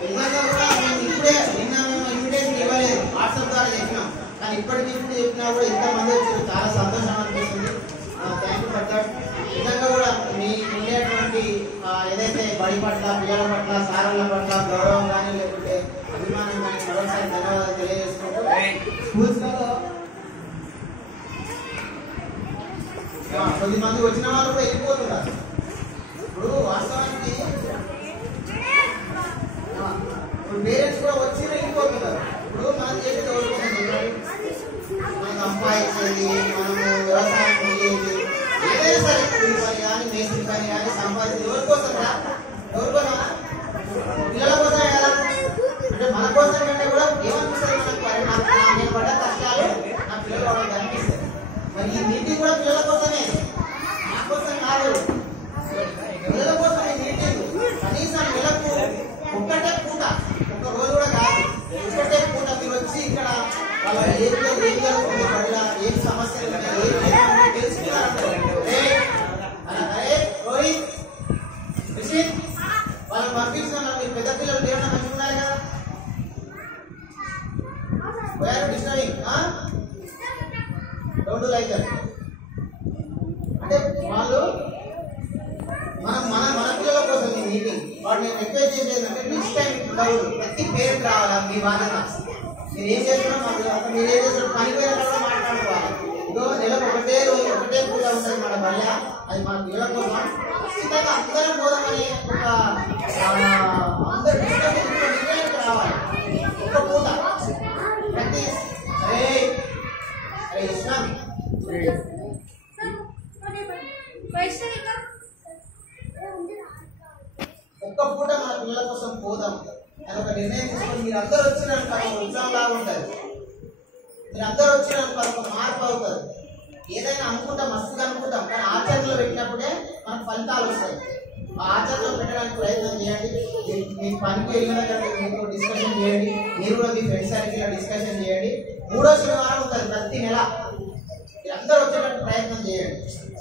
నిజంగా కూడా మేము ఇప్పుడే నిన్న మేము ఇన్విటేషన్ ఇవ్వలేదు, వాట్సాప్ ద్వారా చెప్పినాం. కానీ ఇప్పటికీ ఇప్పుడు చెప్పినా కూడా ఇంతమంది వచ్చారు, చాలా సంతోషం అనిపిస్తుంది. Thank you for that. నిజంగా కూడా మీ ఉండేటువంటి ఏదైతే బడి పట్ల, పిల్లల పట్ల, సారాల పట్ల గౌరవం కానీ లేకుంటే అభిమానం కానీ మరోసారి ధన్యవాదాలు తెలియజేసుకుంటూ స్కూల్స్లో కొద్దిమంది వచ్చిన వాళ్ళు కూడా వెళ్ళిపోతున్నారు. ఇప్పుడు వాస్తవానికి ఇప్పుడు పేరెంట్స్ కూడా వచ్చి వెళ్ళిపోతున్నారు. ఇప్పుడు మనం చేసేది ఎవరు మనం సంపాదించేది, మనము వ్యవసాయం చేసేది, ఏదైనా సరే కూలి పని కానీ మేస్త్రి పని కానీ సంపాదించేది ఎవరి కోసం కదా? ఎవరి కోసం? పిల్లల కోసమే కదా. అంటే మన కోసం కంటే కూడా ఏమనిపిస్తుంది మనకు, నేను పడ్డ కష్టాలు నా పిల్లలు వాళ్ళకి అనిపిస్తుంది. మరి ఈ మీటింగ్ కూడా పిల్లల కోసమే, నా కోసం కాదు. పిల్లల కోసం ఈ మీటింగ్ కనీసం నెలకు ఒక్కటే పూట, ఒక్క రోజు కూడా కాదు, ఒక్కటే పూట మీరు వచ్చి ఇక్కడ వాళ్ళ ఏం జరుగుతుంది, పడిలా ఏం సమస్యలు ఉన్నాయి తెలుసుకున్నారంటే రోహిత్ రిషిత్ వాళ్ళని పంపించిన మీరు పెద్ద పిల్లలు ఏమన్నా మంచుకున్నారు కదా. Don't do like that. అంటే వాళ్ళు మన పిల్లల కోసం ఈ మీటింగ్ వాడు నేను రిక్వెస్ట్ చేసేది అంటే నెక్స్ట్ టైం ప్రతి పేరెంట్ రావాలా, మీ బాధ్యత. మీరు ఏం చేస్తున్నా మీరు ఏం చేస్తున్నారు పని పేరు కూడా మాట్లాడుకోవాలి. ఇదో నెలకు ఒకటే రోజు ఒకటే పూట ఉంటుంది మన బల్ల, అది మన పిల్లల కోసం ఖచ్చితంగా అందరం పోదామని ఒక అందరు నిర్ణయానికి రావాలి. ఒక పూట ప్రాక్టీస్. అరే అరే ఇస్లాం ఒక్క పూట మన పిల్లల కోసం పోదాం అని ఒక నిర్ణయం తీసుకొని మీరు అందరూ వచ్చినాక ఎగ్జామ్ లాగా ఉంటుంది. మీరు అందరూ వచ్చినాక ఒక మార్పు అవుతుంది. ఏదైనా అనుకుంటాం, మస్తుగా అనుకుంటాం, కానీ ఆచరణలో పెట్టినప్పుడే మనకు ఫలితాలు వస్తాయి. ఆ ఆచరణలో పెట్టడానికి ప్రయత్నం చేయండి. మీ పనికి వెళ్ళిన మీతో డిస్కషన్ చేయండి. మీరు కూడా మీ ఫ్రెండ్స్ సర్కిల్ డిస్కషన్ చేయండి. 3వ శనివారం ఉంటుంది ప్రతి నెల. మీరు అందరూ వచ్చేటట్టు ప్రయత్నం చేయండి.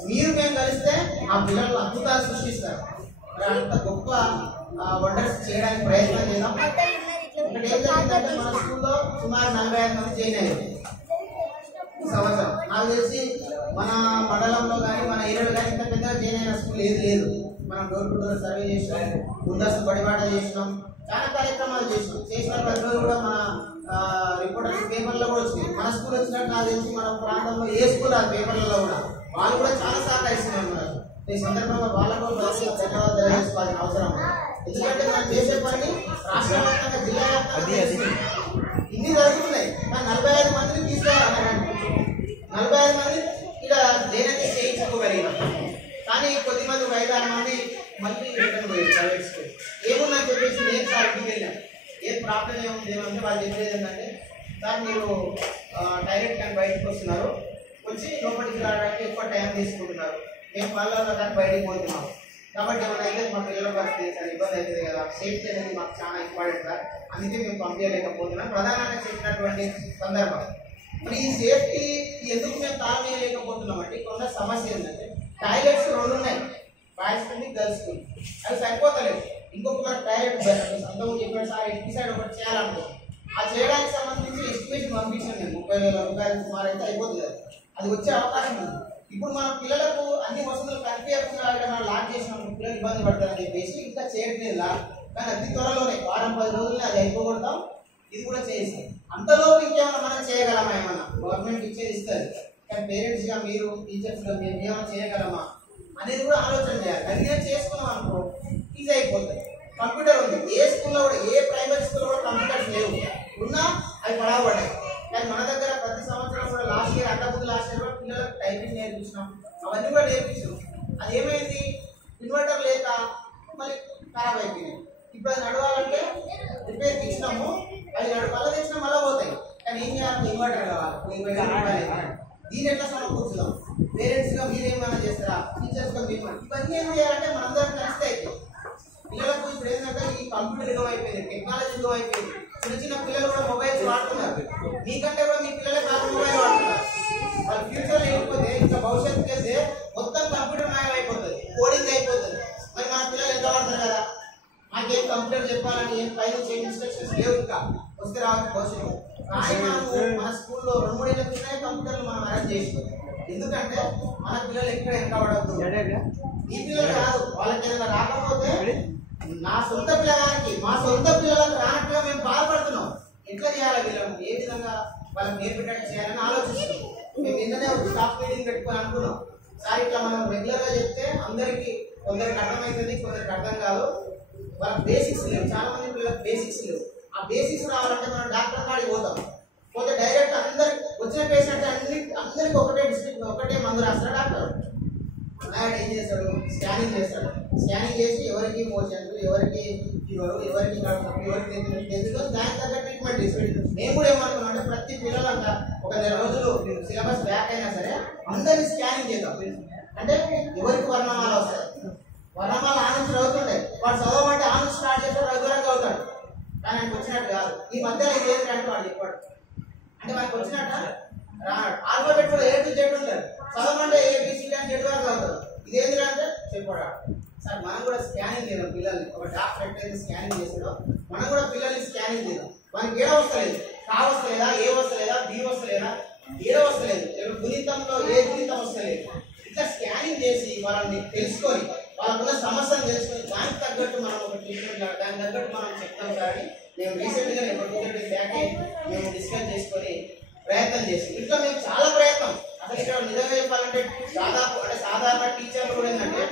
మీరు మేము కలిస్తే ఆ పిల్లలు అద్భుతాలు సృష్టిస్తారు. అంత గొప్ప వండర్స్ చేయడానికి ప్రయత్నం చేద్దాం. ఒకటి ఏం జరిగిందంటే మన స్కూల్లో సుమారు 45 మంది జాయిన్ అయ్యారు ఈ సంవత్సరం. నాకు తెలిసి మన మండలంలో కానీ మన ఏరియాలో కానీ ఇంత పెద్దగా జాయిన్ అయిన స్కూల్ ఏది లేదు. మనం డోర్ టు డోర్ సర్వే చేసినాం, ముందస్తు బడిబాట చేసినాం, చాలా కార్యక్రమాలు చేసినాం. చేసిన ప్రతి రోజు కూడా మన రిపోర్టర్స్ పేపర్లో కూడా వచ్చినాయి. మన స్కూల్ వచ్చినట్టు నాకు తెలిసి మన ప్రాంతంలో ఏ స్కూల్ ఆ పేపర్లలో కూడా వాళ్ళు కూడా చాలా సహకరిస్తున్నారు. ఉన్నారు ఈ సందర్భంగా వాళ్ళకు ధన్యవాదాలు తెలియజేసుకోవాల్సిన అవసరం. ఎందుకంటే మనం చేసే పని రాష్ట్ర వ్యాప్తంగా, జిల్లా వ్యాప్తంగా ఇన్ని జరుగుతున్నాయి. కానీ 45 మందిని తీసుకురావాలండి. 45 మంది ఇక్కడ దేనికి చేయించుకోగలిగినాం. కానీ కొద్దిమంది 5-6 మంది మళ్ళీ రిటర్న్ పోయారు ప్రైవేట్ స్కూల్. ఏముందని చెప్పేసి నేను సార్ ఇంటికి వెళ్ళాను. ఏం ప్రాబ్లం ఏముంది ఏమంటే వాళ్ళు చెప్పేది ఏంటంటే, సార్ మీరు డైరెక్ట్ కానీ బయటకు వస్తున్నారు, వచ్చి లోపలికి రావడానికి ఎక్కువ టైం తీసుకుంటున్నారు, మేము పనులలో కానీ బయటికి పోతున్నాం. కాబట్టి ఏమైనా మా పిల్లల పరిస్థితి సార్ ఇబ్బంది అవుతుంది కదా, సేఫ్టీ అనేది మాకు చాలా ఇంపార్టెంట్ సార్, అందుకే మేము పంపించలేకపోతున్నాం ప్రధానంగా చెప్పినటువంటి సందర్భం. మరి ఈ సేఫ్టీ ఎందుకు మేము తాళమేయలేకపోతున్నాం అంటే కొంత సమస్య ఏంటంటే టాయిలెట్స్ 2 ఉన్నాయి, బాయ్స్ స్కూల్ గర్ల్స్ స్కూల్. అవి సరిపోతలేదు. ఇంకొక టాయిలెట్ అంతకు చెప్పాడు సార్ ఇంటి సైడ్ ఒకటి చేయాలనుకో. ఆ చేయడానికి సంబంధించి ఎస్టిమేషన్ పంపించాను నేను. 30,000 రూపాయలు సుమారు అయితే అయిపోతుంది కదా, అది వచ్చే అవకాశం ఉంది. ఇప్పుడు మన పిల్లలకు అన్ని వసతులు కల్పించకుండా మనం లాక్ చేసినప్పుడు పిల్లలు ఇబ్బంది పడతారని చెప్పేసి ఇంకా చేయట్లేదు లా. కానీ అతి త్వరలోనే వారం 10 రోజుల్లో అది అయిపోగొడతాం. ఇది కూడా చేస్తాం. అంతలో ఇంకేమైనా మనం చేయగలమా? ఏమన్నా గవర్నమెంట్ ఇచ్చేది ఇస్తుంది, కానీ పేరెంట్స్గా మీరు టీచర్స్గా మేము ఏమైనా చేయగలమా అనేది కూడా ఆలోచన చేయాలి. అది చేసుకున్నాం అనుకో ఈజీ అయిపోతుంది. కంప్యూటర్ ఉంది, ఏ స్కూల్లో కూడా ఏ ప్రైమరీ స్కూల్లో కూడా కంప్యూటర్స్ లేవు, ఉన్నా అవి పడవబడ్డాయి. కానీ మన దగ్గర ప్రతి సంవత్సరం కూడా లాస్ట్ ఇయర్ అంతకుముందు లాస్ట్ ఇయర్ కూడా పిల్లలకు టైపింగ్ నేర్పించినాం, అవన్నీ కూడా నేర్పించాం. అది ఏమైంది, ఇన్వర్టర్ లేక మరి ఖరాబ్ అయిపోయింది. ఇప్పుడు అది నడవాలంటే రిపేర్కి ఇచ్చినాము, అది మళ్ళీ తెచ్చినా మళ్ళీ పోతాయి. కానీ ఏం చేయాలంటే ఇన్వర్టర్ కావాలి, 20,000 రూపాయలు. దీన్ని ఎట్లా సమకూర్చుదాం? పేరెంట్స్గా మీరేమైనా చేస్తారా, టీచర్స్గా మీరు ఇవన్నీ ఏం చేయాలంటే మనందరం కలిస్తే అయితే పిల్లలకు ఇప్పుడు ఏంటంటే ఈ కంప్యూటర్ యుగం అయిపోయింది, టెక్నాలజీ యుగం అయిపోయింది. చిన్న చిన్న పిల్లలు కూడా మొబైల్స్ వాడుతున్నారు. మీకంటే కూడా మీ పిల్లలే కాదు మొబైల్ వాడుతున్నారు. వాళ్ళ ఫ్యూచర్లో వెళ్ళిపోతే ఇంకా భవిష్యత్తు చేస్తే మొత్తం కంప్యూటర్ మాయం అయిపోతుంది, కోడింగ్ అయిపోతుంది. మరి మన పిల్లలు ఎంత వాడతారు కదా. మా నాకేం కంప్యూటర్ చెప్పాలని ఏం పైన ఇన్స్ట్రక్షన్స్ లేవు, ఇంకా వస్తే రావాలి భవిష్యత్తు. కానీ మనము మన స్కూల్లో 2-3 ఏళ్ళ కింద కంప్యూటర్లు మనం అరేంజ్ చేసినాం. ఎందుకంటే మన పిల్లలు ఎక్కడ వెనకబడద్దు. ఈ పిల్లలు కాదు, వాళ్ళకి ఏదైనా రాకపోతే నా సొంత పిల్లగానికి మా సొంత పిల్లలకు రానట్టుగా మేము బాధపడుతున్నాం. ఎట్లా చేయాలి వీళ్ళని, ఏ విధంగా వాళ్ళకి నేర్పేటట్టు చేయాలని ఆలోచిస్తున్నాం. మేము నిన్ననే ఒక స్టాఫ్ మీటింగ్ పెట్టుకొని అనుకున్నాం, సార్ ఇట్లా మనం రెగ్యులర్ గా చెప్తే అందరికి కొందరికి అర్థమవుతుంది, కొందరికి అర్థం కాదు. వాళ్ళకి బేసిక్స్ లేవు, చాలా మంది పిల్లలకు బేసిక్స్ లేవు. ఆ బేసిక్స్ రావాలంటే మనం డాక్టర్ కాడికి పోతే డైరెక్ట్ అందరికి వచ్చిన పేషెంట్ అందరికి ఒకటే డిస్ట్రిక్ట్ ఒకటే మందు రాస్తాడు డాక్టర్. ఏం చేస్తాడు, స్కానింగ్ చేస్తాడు. స్కానింగ్ చేసి ఎవరికి మోషన్, ఎవరికి ఫీవర్, ఎవరికి ఎవరికి ఎందుకు దానికి తగ్గ ట్రీట్మెంట్ ఇస్తాడు. మేము కూడా ఏమనుకున్నాం అంటే ప్రతి పిల్లలంతా ఒక 2 రోజులు సిలబస్ బ్యాక్ అయినా సరే అందరినీ స్కానింగ్ చేద్దాం. అంటే ఎవరికి వర్ణమాల వస్తాయి, వర్ణమాల ఆ నుంచి చదువుతుండే వాడు చదవమంటే ఆ నుంచి స్టార్ట్ చేస్తాడు, రెగ్యులర్గా చదువుతాడు. కానీ ఆయనకు వచ్చినట్టు కాదు. ఈ మధ్యలో ఇది ఏంటంటే వాడు చెప్పాడు అంటే మనకు వచ్చినట్ట ఆల్ఫాబెట్ కూడా A to Z ఉంటారు, చదవమంటే ABC అని Z వరకు చదువుతారు. ఇదేంటి అంటే చెప్పాడు సార్ మనం కూడా స్కానింగ్ చేద్దాం పిల్లల్ని. ఒక డాక్టర్ ఎట్లయితే స్కానింగ్ చేసాడో మనం కూడా పిల్లల్ని స్కానింగ్ చేద్దాం. మనకి ఏ వస్తలేదు, కా వస్తలేదా, ఏ వస్తలేదా, బి వస్తలేదా, ఏ వస్తలేదు, గుణితంలో ఏ గుణితం వస్తలేదు. ఇట్లా స్కానింగ్ చేసి వాళ్ళని తెలుసుకొని వాళ్ళకున్న సమస్యను తెలుసుకొని దానికి తగ్గట్టు మనం ఒక ట్రీట్మెంట్ దానికి తగ్గట్టు మనం చెప్తాం సార్ అని మేము రీసెంట్గా మేము డిస్కస్ చేసుకొని ప్రయత్నం చేసి ఇట్లా మేము చాలా ప్రయత్నం. అసలు ఇక్కడ నిజంగా చెప్పాలంటే దాదాపు అంటే సాధారణ టీచర్లు కూడా ఏంటంటే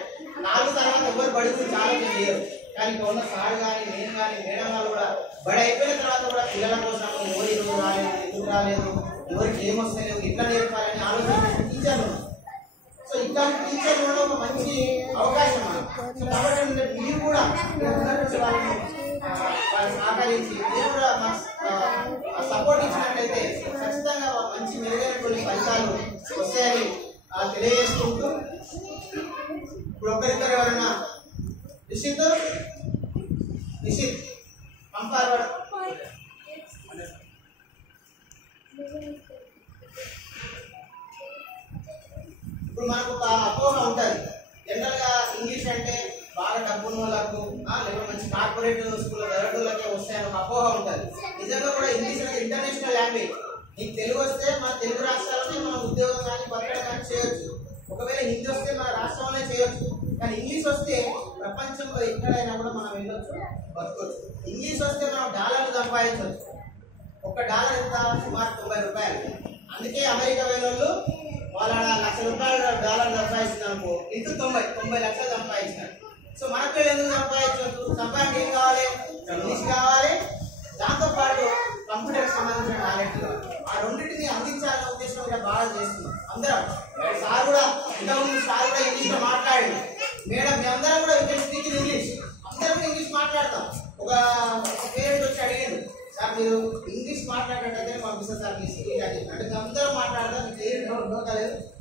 4 తర్వాత ఎవరు బడి గురించి ఆలోచన చేయరు. కానీ ఇక్కడ ఉన్న సార్ కానీ నేను కానీ మేడం వాళ్ళు కూడా బడి అయిపోయిన తర్వాత కూడా పిల్లల కోసం ఎవరు ఈరోజు రాలేదు, ఎందుకు రాలేదు, ఎవరికి ఏమొస్తలేవు, ఎట్లా నేర్పాలని ఆలోచన టీచర్లు. సో ఇట్లాంటి టీచర్లు కూడా ఒక మంచి అవకాశం మనం. సో కాబట్టి మీరు కూడా వాళ్ళు సహకరించి మీరు కూడా సపోర్ట్ ఇచ్చినట్లయితే ఖచ్చితంగా మంచి మెరుగైనటువంటి ఫలితాలు వస్తాయని తెలియజేసుకుంటూ ఇప్పుడు ఒకరిద్దరు ఎవరైనా నిశ్చిత్ పంపారు. ఇప్పుడు మనకు ఒక అపోహ ఉంటుంది, జనరల్ గా ఇంగ్లీష్ అంటే బాగా డబ్బున్న వాళ్ళకు లేకపోతే మంచి కార్పొరేట్ స్కూల్లో చదవడానికి వస్తాయని ఒక అపోహ ఉంటుంది. నిజంగా కూడా ఇంగ్లీష్ అనేది ఇంటర్నేషనల్ లాంగ్వేజ్. నీకు తెలుగు వస్తే మన తెలుగు రాష్ట్రాలనే మనం ఉద్యోగం కానీ బతకడం కానీ చేయొచ్చు. ఒకవేళ హిందీ వస్తే మన రాష్ట్రంలోనే చేయొచ్చు. కానీ ఇంగ్లీష్ వస్తే ప్రపంచంలో ఎక్కడైనా కూడా మనం వెళ్ళొచ్చు, బతకొచ్చు. ఇంగ్లీష్ వస్తే మనం డాలర్లు సంపాదించవచ్చు. $1 ఎంత, సుమారు $90. అందుకే అమెరికా వెళ్ళి వాళ్ళ $1,00,000 డాలర్లు సంపాదించినాము ఇంటూ 90 లక్షలు సంపాదించినారు. సో మన పిల్లలు ఎందుకు సంపాదించవచ్చు? సంపాదించి ఏం కావాలి, ఇంగ్లీష్ కావాలి, దాంతోపాటు కంప్యూటర్కి సంబంధించిన నాలెడ్జ్ కావాలి. ఆ రెండింటిని అందించాలనే ఉద్దేశం కూడా బాగా చేస్తున్నాం అందరం. సార్ కూడా ఇంతకుముందు సార్ కూడా ఇంగ్లీష్లో మాట్లాడండి, మేడం మీ అందరం కూడా స్పీక్ ఇంగ్లీష్, అందరం ఇంగ్లీష్ మాట్లాడతాం. ఒక పేరెంట్ వచ్చి అడిగాడు, సార్ మీరు ఇంగ్లీష్ మాట్లాడేటైతే పంపిస్తారు సార్ మీ స్కూల్ అంటే అందరూ మాట్లాడతాం, లేదు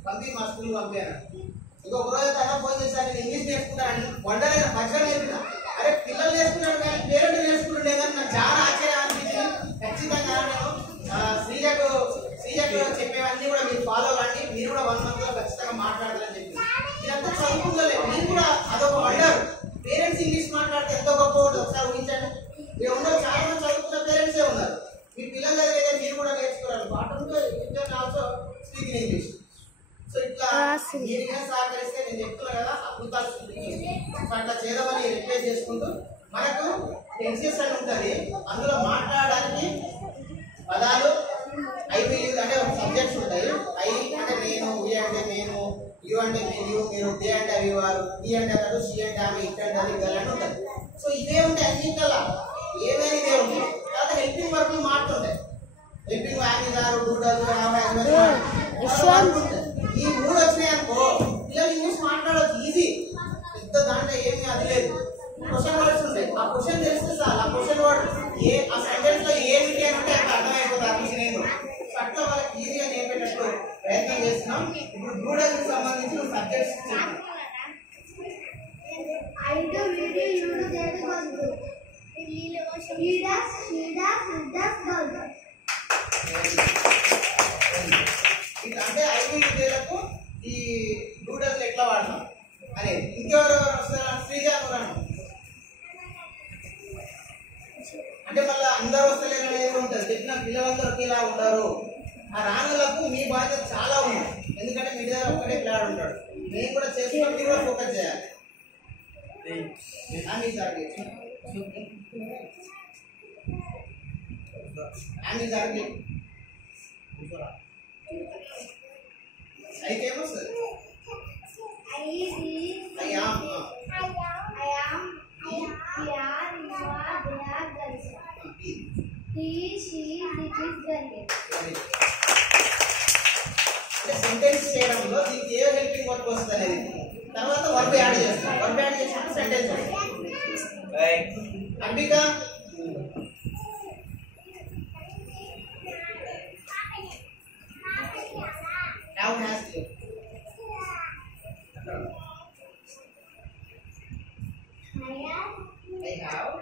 పంపి మా స్కూల్ పంపాను. ఇంకొక రోజు తన ఫోన్ చేశారు, నేను ఇంగ్లీష్ నేర్చుకుంటాను వండలే మధ్యలో నేర్పిన. అరే పిల్లలు నేర్చుకున్నాడు కానీ పేరెంట్ నేర్చుకుంటుండే కానీ నాకు చాలా ఆశ్చర్యం అనిపించింది. ఖచ్చితంగా నేను శ్రీజకు చెప్పేవన్నీ కూడా మీరు ఫాలో అవ్వండి, మీరు కూడా 1 month లో ఖచ్చితంగా మాట్లాడాలని చెప్పి. మీరంతా చదువుకుంటలే, మీరు కూడా అదొక వండర్. పేరెంట్స్ ఇంగ్లీష్ మాట్లాడితే ఎంతో గొప్ప ఉంటుంది ఒకసారి ఊహించండి. మీరు ఉన్నారు చాలా మంది చదువుకున్న పేరెంట్సే ఉన్నారు, మీ పిల్లలు చదివేదే మీరు కూడా నేర్చుకోవాలి. Water also speaking English. So ఇట్లా మీరుగా సహకరిస్తే నేను చెప్తున్నా కదా అద్భుతాలు అట్లా చేద్దామని రిక్వెస్ట్ చేసుకుంటూ మనకు ఎన్సిఎస్ అని ఉంటుంది, అందులో మాట్లాడడానికి పదాలు ఐవి అంటే సబ్జెక్ట్స్ ఉంటాయి. ఐ అంటే నేను, వి అంటే మేము, యు అంటే మీరు, మీరు దే అంటే అవి వారు, ఈ అంటే అతడు, సి అంటే ఆమె, ఇట్ అంటే అది గల్ అని ఉంటుంది. సో ఇవే ఉంటాయి అన్నింటిలా, ఏదైనా ఇదే ఉంటాయి. తర్వాత హెల్పింగ్ వర్క్లు మారుతుంటాయి. హెల్పింగ్ యానిజారు, డూడలు, ఈ 3 వచ్చినాయి అనుకో పిల్లలు ఇంగ్లీష్ మాట్లాడవచ్చు ఈజీ. పెద్ద దాంట్లో ఏమి అది లేదు. క్వశ్చన్ వర్డ్స్ ఉంటాయి, ఆ క్వశ్చన్ తెలిస్తే చాలు. ఆ క్వశ్చన్ వర్డ్ ఆ సెంటెన్స్ లో ఏమిటి అని ఉంటే అక్కడ అర్థమైపోతుంది ఆ క్వశ్చన్ ఏంటో. అట్లా వాళ్ళకి ఈజీగా నేర్పేటట్టు ప్రయత్నం చేస్తున్నాం. ఇప్పుడు డూడల్కి సంబంధించిన సబ్జెక్ట్స్ అంటే ఐదు విద్యలకు ఈ డూడల్స్ ఎట్లా వాడతాం అనేది. ఇంకెవరెవరు వస్తారా? శ్రీజ అంటే మళ్ళీ అందరూ వస్తలేరు అనేది ఉంటుంది. చెప్పిన పిల్లలందరూ ఒకేలా ఉంటారు. ఆ రానులకు మీ బాధ్యత చాలా ఉంది. ఎందుకంటే మీ దగ్గర ఒక్కడే పిల్లాడు ఉంటాడు. నేను కూడా చేసుకుని మీరు కూడా ఫోకస్ చేయాలి. అయితే ఏమొస్తుంది? సెంటెన్స్ చేయడంలో దీనికి ఏ హెల్పింగ్ వర్క్ వస్తుంది అనేది తర్వాత వర్బ్ యాడ్ చేస్తాం. వర్బ్ యాడ్ చేసినప్పుడు సెంటెన్స్ వస్తుంది. Ambika have has you. I have.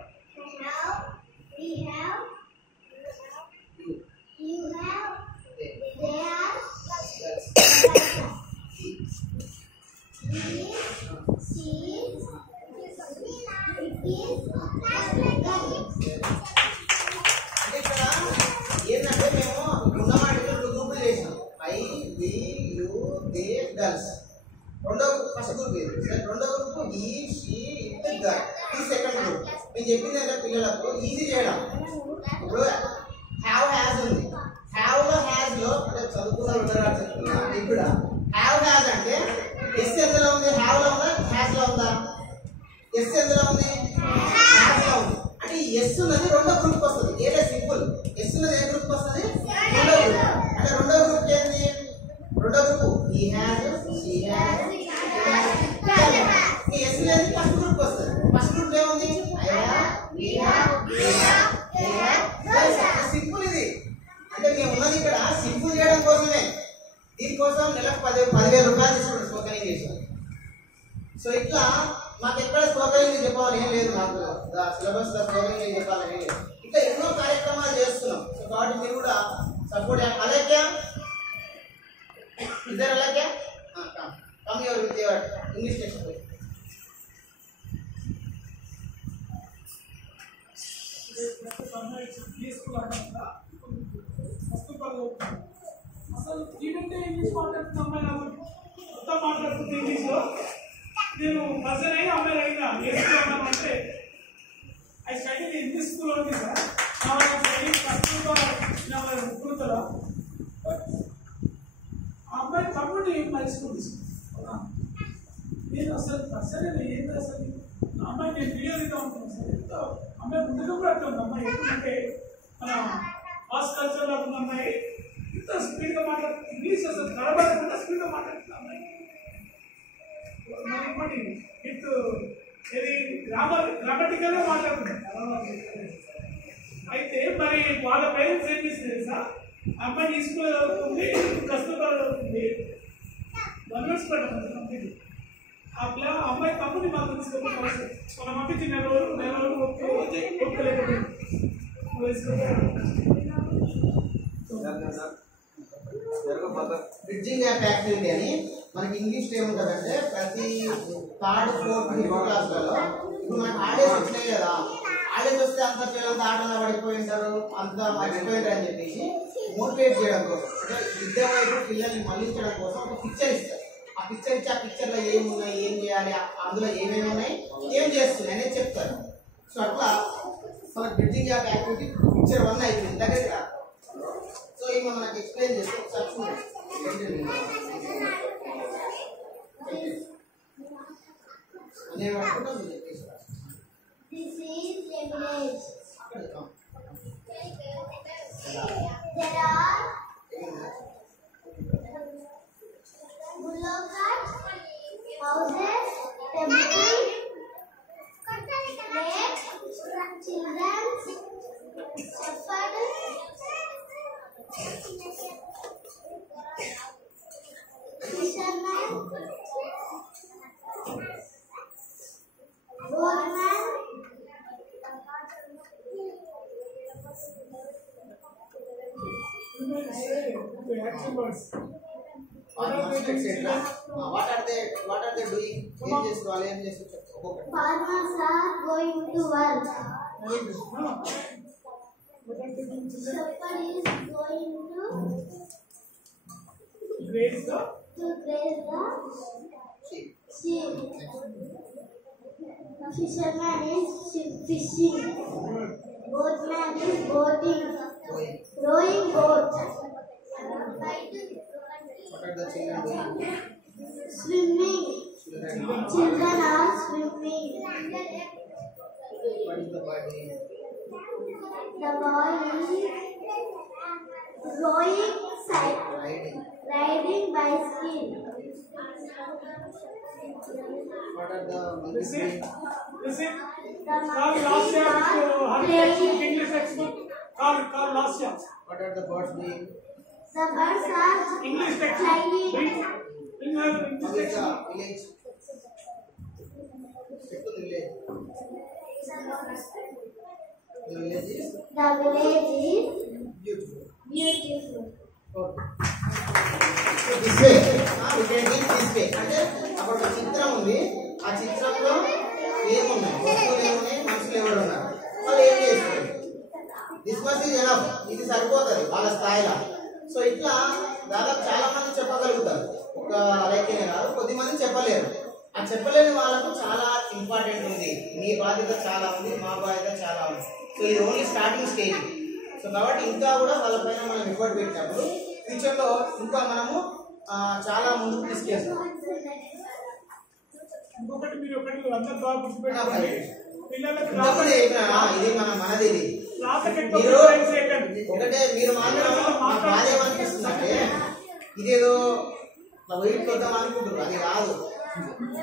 We have. You have. They are. ఏంటంటే మేము ఉన్నమాట గ్రూపులు చేసినాం. I we you they girls. రెండో ఫస్ట్ గ్రూప్ ఇది. రెండో group he she it girl. ఇది సెకండ్ గ్రూప్. నేను చెప్పింది అంటే పిల్లలకు ఈజీ చేయడం. ఇప్పుడు హ్యావ్ హ్యాజ్ ఉంది. హ్యావ్ లో హ్యాజ్ లో అంటే చదువుకున్న ఉంటారు చెప్తున్నా. మీకు కూడా హ్యావ్ హ్యాజ్ అంటే ఎస్ ఎందులో ఉంది? హ్యావ్ లో ఉందా? హ్యాజ్ లో ఉందా? ఎస్ ఎందులో ఉంది? హ్యాజ్ లో ఉంది. అంటే ఈ ఎస్ ఉన్నది రెండో గ్రూప్ వస్తుంది. ఏదే సింపుల్. ఎస్ ఉన్నది ఏ గ్రూప్ వస్తుంది? రెండో గ్రూప్. అంటే రెండో గ్రూప్ ఏంది? రెండో group he has, she has, ఈ ఎస్ అనేది ఫస్ట్ గ్రూప్ వస్తుంది. ఫస్ట్ గ్రూప్ ఏముంది? I have, we have, they have, they have, girls. Simple ఇది. అంటే మేము ఉన్నది ఇక్కడ సింపుల్ చేయడం కోసమే. దీనికోసం నెలకు 10,000 రూపాయలు తీసుకుంటాం స్పోకెనింగ్ చేసాం. సో ఇట్లా మాకు ఎక్కడ స్పోకెనింగ్ చెప్పాలని ఏం లేదు. నాకు సిలబస్ స్పోకెనింగ్ చెప్పాలని ఏం లేదు. ఇట్లా ఎన్నో కార్యక్రమాలు చేస్తున్నాం. సో కాబట్టి మీరు కూడా సపోర్ట్. అలాగే इधर अलग क्या? हाँ come your with your English text book. అసలు ఈవెంటే ఇంగ్లీష్ మాట్లాడుతున్న అమ్మాయి నాకు మొత్తం మాట్లాడుతుంది ఇంగ్లీష్లో. నేను బజర్ అయ్యి అమ్మాయి అడిగినా ఏ స్కూల్ అన్నామంటే I study in this school ఉంది సార్. ముగ్గురుతారా ఆ అమ్మాయి తమ్ముడిని మై స్కూల్ తీసుకున్నా. నేను అసలు అసలు ఏంటి అసలు అమ్మాయి నేను వీడియో తీద్దాం అనుకున్నాను సార్. ఎంతో అమ్మాయి ముందుగా కూడా అట్లా ఉంది. అమ్మాయి ఎప్పుడంటే మన ఫాస్ట్ కల్చర్లో ఉన్న అమ్మాయి ఇంత స్పీడ్గా మాట్లాడుతుంది. ఇంగ్లీష్ అసలు కనబడకుండా స్పీడ్గా మాట్లాడుతుంది అమ్మాయి. మరి విత్ ఇది గ్రామటికల్గా మాట్లాడుతుంది. అయితే మరి వాళ్ళ పేరెంట్స్ ఏం చేస్తుంది సార్? అమ్మాయి ఈ స్కూల్ చదువుతుంది, కస్తూర్బా చదువుతుంది, గవర్నమెంట్ స్కూల్ కంప్లీట్. అట్లా అమ్మాయి తమ్ముని మాకు తీసుకొని మనం పంపించి నెల రోజులు ఒప్పుకోలేకపోయింది. బ్రిడ్జింగ్ యాప్ యాక్టివిటీ అని మనకి ఇంగ్లీష్ ఏముంటుందంటే ప్రతి థర్డ్ ఫోర్త్ ఫిఫ్త్ క్లాస్లలో ఇప్పుడు మనకి హాలిడేస్ వచ్చినాయి కదా. హాలిడేస్ వస్తే అంత పిల్లలంతా ఆటలో పడిపోయి ఉంటారు, అంత మర్చిపోయింటారు అని చెప్పేసి మోటివేట్ చేయడం కోసం, అంటే విద్య వైపు పిల్లల్ని మళ్ళించడం కోసం ఒక పిక్చర్ ఇస్తారు. ఆ పిక్చర్ ఇచ్చి ఆ పిక్చర్లో ఏమున్నాయి, ఏం చేయాలి, అందులో ఏమేమి ఉన్నాయి, ఏం చేస్తున్నాయి అనేది చెప్తారు. సో అట్లా మన బ్రిడ్జింగ్ యాప్ యాక్టివిటీ పిక్చర్ 1 అయిపోయింది దగ్గర. సో ఇవి మనకి ఎక్స్ప్లెయిన్ చేస్తే ఒకసారి చూడండి. నేను అనుకుంటాను This is a village. There are bullock carts, houses, temples, lakes, children, shepherds, fishermen, boatmen, action words. What are they doing? ఏం చేస్తున్నారు, ఏం చేస్తున్నారు? farmers are going to work. shepherd is going graze the to graze the sheep. Fisherman is fishing. Boatman is boating. Rowing boat. What are the children doing? Swimming. Children are swimming. What is the boy doing? The boy is rowing riding bicycle. What are the monkeys listen doing? listen The call last year playing. English textbook call last year What are the birds doing? The birds are English textbook flying. bring her How English is the textbook village? Stick to the village. The village is The village is beautiful. beautiful. Okay. So this way, we can give this way. అంటే అక్కడ ఒక చిత్రం ఉంది. ఆ చిత్రంలో ఏమున్నాయి? వస్తువులు ఏమున్నాయి? మనుషులు ఎవరు ఉన్నారు? వాళ్ళు ఏం చేస్తారు? This much is enough. ఇది సరిపోతుంది వాళ్ళ స్థాయిలో. సో ఇట్లా దాదాపు చాలా మంది చెప్పగలుగుతారు. ఒక లైకేనే కాదు, కొద్ది మంది చెప్పలేరు. ఆ చెప్పలేని వాళ్ళకు చాలా ఇంపార్టెంట్ ఉంది. మీ బాధ్యత చాలా ఉంది, మా బాధ్యత చాలా ఉంది. సో ఇది ఓన్లీ స్టార్టింగ్ స్టేజ్. సో కాబట్టి ఇంకా కూడా వాళ్ళపైన మనం ఎఫర్ట్ పెట్టినప్పుడు ఫ్యూచర్లో ఇంకా మనము చాలా ముందుకు తీసుకెళ్తాం. ఇంకొకటి మీరు ఒకటి అందరూ బాగా గుర్తుపెట్టుకోండి పిల్లలకు ఇంకొకటి చెప్పినా ఇది మనది ఇది రాతకెట్టు మీరు చేయకండి ఒకటే మీరు మాత్రం మా బాధ ఏమనిపిస్తుందంటే ఇదేదో వెయిట్ కొద్దాం అనుకుంటారు. అది కాదు.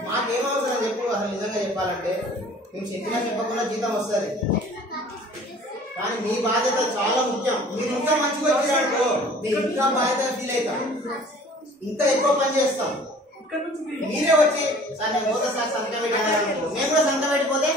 మాకేమవుతుందని చెప్పు. అసలు నిజంగా చెప్పాలంటే మేము చెప్పినా చెప్పకుండా జీతం వస్తుంది. కానీ మీ బాధ్యత చాలా ముఖ్యం. మీరు ఇంకా మంచిగా వచ్చారనుకో మీరు ఇంకా బాధ్యత ఫీల్ అవుతాం, ఇంకా ఎక్కువ పని చేస్తాం. ఇక్కడ నుంచి మీరే వచ్చి సార్ నేను పోతా సార్ సంతకం పెట్టాలనుకో మేము కూడా సంతకం పెట్టిపోతే